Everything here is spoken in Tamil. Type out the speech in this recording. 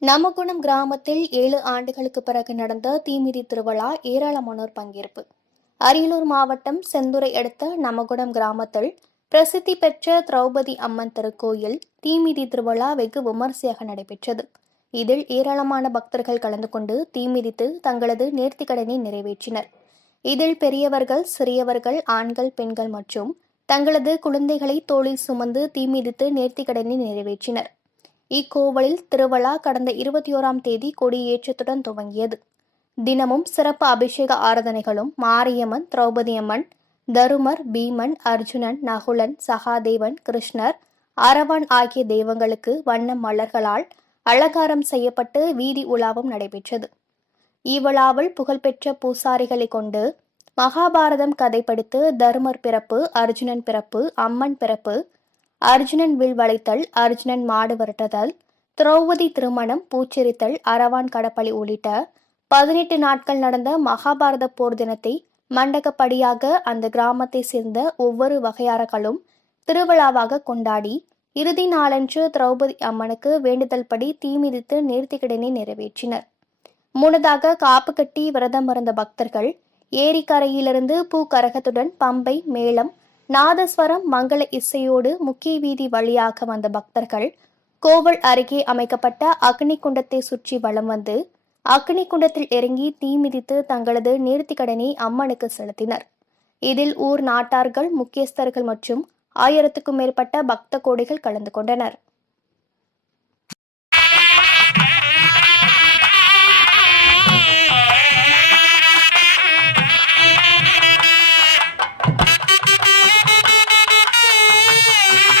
நமக்குணம் கிராமத்தில் ஏழு ஆண்டுகளுக்கு பிறகு நடந்த தீமிதி திருவிழா ஏராளமானோர் பங்கேற்பு. அரியலூர் மாவட்டம் செந்துறை அடுத்த நமகுணம் கிராமத்தில் பிரசித்தி பெற்ற திரௌபதி அம்மன் திருக்கோயில் தீமிதி திருவிழா வெகு விமர்சையாக நடைபெற்றது. இதில் ஏராளமான பக்தர்கள் கலந்து கொண்டு தீமிதித்து தங்களது நேர்த்திக்கடனை நிறைவேற்றினர். இதில் பெரியவர்கள் சிறியவர்கள் ஆண்கள் பெண்கள் மற்றும் தங்களது குழந்தைகளை தோளில் சுமந்து தீமிதித்து நேர்த்திக்கடனை நிறைவேற்றினர். இக்கோவிலில் திருவிழா கடந்த இருபத்தி ஓராம் தேதி கொடியேற்றத்துடன் துவங்கியது. தினமும் சிறப்பு அபிஷேக ஆராதனைகளும் மாரியம்மன் திரௌபதியம்மன் தருமர் பீமன் அர்ஜுனன் நகுலன் சகாதேவன் கிருஷ்ணர் அரவான் ஆகிய தெய்வங்களுக்கு வண்ண மலர்களால் அலங்காரம் செய்யப்பட்டு வீதி உலாவும் நடைபெற்றது. இவ்விழாவில் புகழ்பெற்ற பூசாரிகளை கொண்டு மகாபாரதம் கதை படித்து தருமர் பிறப்பு அர்ஜுனன் பிறப்பு அம்மன் பிறப்பு அர்ஜுனன் வில் வளைத்தல் அர்ஜுனன் மாடு விரட்டுதல் திரௌபதி திருமணம் பூச்செரித்தல் அரவான் கடப்பலி உள்ளிட்ட பதினெட்டு நாட்கள் நடந்த மகாபாரத போர் தினத்தை மண்டகப்படியாக அந்த கிராமத்தை சேர்ந்த ஒவ்வொரு வகையாரர்களும் திருவிழாவாக கொண்டாடி இறுதி நாளன்று திரௌபதி அம்மனுக்கு வேண்டுதல் படி தீமிதித்து நேர்த்திக்கடனை நிறைவேற்றினர். முன்னதாக காப்பு கட்டி விரதம் இருந்த பக்தர்கள் ஏரிக்கரையிலிருந்து பூக்கரகத்துடன் பம்பை மேளம் நாதஸ்வரம் மங்கள இசையோடு முக்கிய வீதி வழியாக வந்த பக்தர்கள் கோவில் அருகே அமைக்கப்பட்ட அக்னி குண்டத்தை சுற்றி வலம் வந்து அக்னி குண்டத்தில் இறங்கி தீ மிதித்து தங்களது நேர்த்திக்கடனை அம்மனுக்கு செலுத்தினர். இதில் ஊர் நாட்டார்கள் முக்கியஸ்தர்கள் மற்றும் ஆயிரத்துக்கும் மேற்பட்ட பக்த கோடிகள் கலந்து கொண்டனர். Yeah.